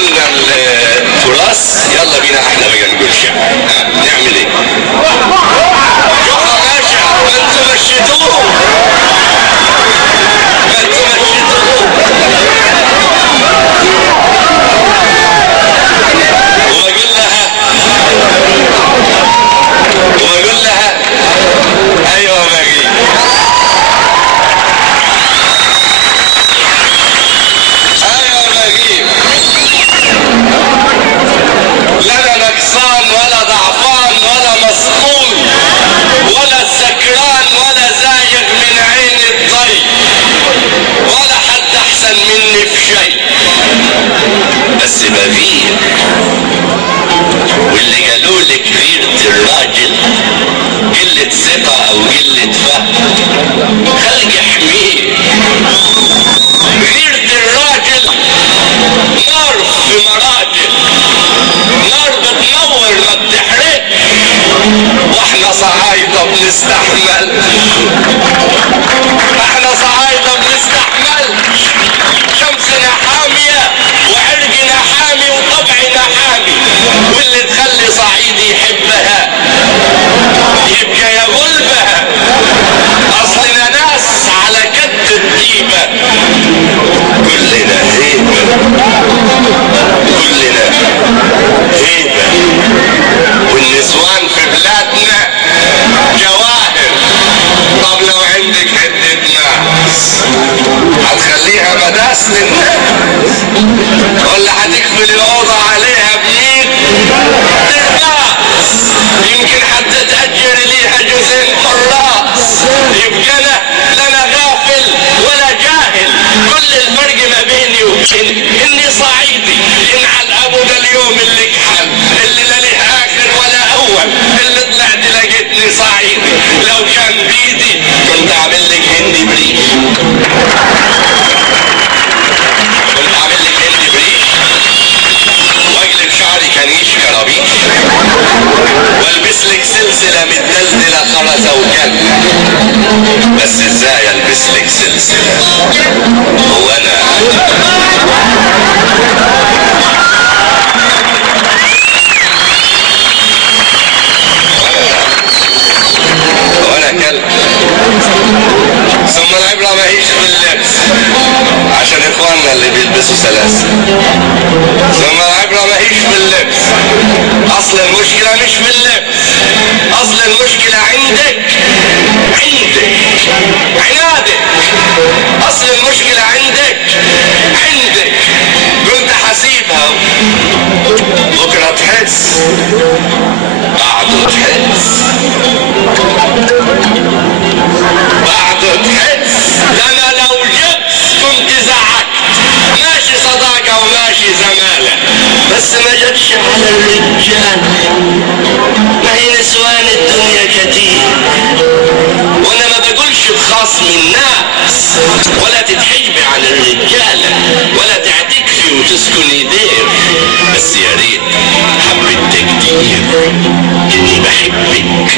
قلنا التراث، يلا بينا احنا بقى نقول شعر. نعمل ايه؟ شوفوا يا باشا، ما انتوا مشيتوه، ما انتوا مشيتوه. وبقول لها ايوه باجي، ايوه باجي، لا انا نقصان ولا ضعفان ولا مسطول ولا سكران ولا زايغ من عين الضي، ولا حد احسن مني في شيء، بس بغير. واللي قالوا لك غيرة الراجل قلة ثقة او قلة فهم، خلق يحميه. غيرة الراجل نار في مراجل، نار بتنور ما بتحرق، واحنا صعايدة بنستحمل، احنا صعايدة بنستحمل. شمسنا حامية وعرقنا حامي وطبعنا حامي، واللي تخلي صعيدي يحبها يبقى يغلبها. اصلنا ناس على كد الطيبة، كلنا هيبة، كلنا هيبة. والنسوان في بلادنا جواهر. طب لو عندك حتة ناس هتخليها مداس للناس، ولا هتقفل الأوضة عليها ب100 ترباس؟ يمكن حتى تأجر ليها جزء حراس. يبقى أنا لا أنا غافل ولا جاهل، كل الفرق ما بيني وبينك إني صعيدي. ينعل أبو ده اليوم اللي كحل، اللي لا له آخر ولا أول، اللي طلعت لقيتني صعيدي. لو كان بيدي كنت أعمل لك هندي بريش، كنت أعمل لك هندي بريش واقلب شعري كنيش كرابيش، والبس لك سلسلة متدلدلة خرزة وكلب. بس ازاي البس لك سلسلة؟ هو انا كلب؟ ثم العبرة ما هيش في اللبس، عشان اخواننا اللي بيلبسوا سلاسل. ثم العبرة ما هيش في اللبس، اصل المشكلة مش في اللبس، اصل المشكلة عندك، عنادك. اصل المشكلة عندك. قلت حسيبها بكرة تحس، بعده تحس، ده انا لو جبت كنت زعقت. ماشي صداقة وماشي زمالة، بس ما جتش على الرجال. ما هي نسوان الدنيا كتير، وانا ما بقولش بخصم الناس، ولا تتحجبي عن الرجالة، ولا تعتكفي وتسكني دير. بس يا ريت حبيت تقدير اني بحبك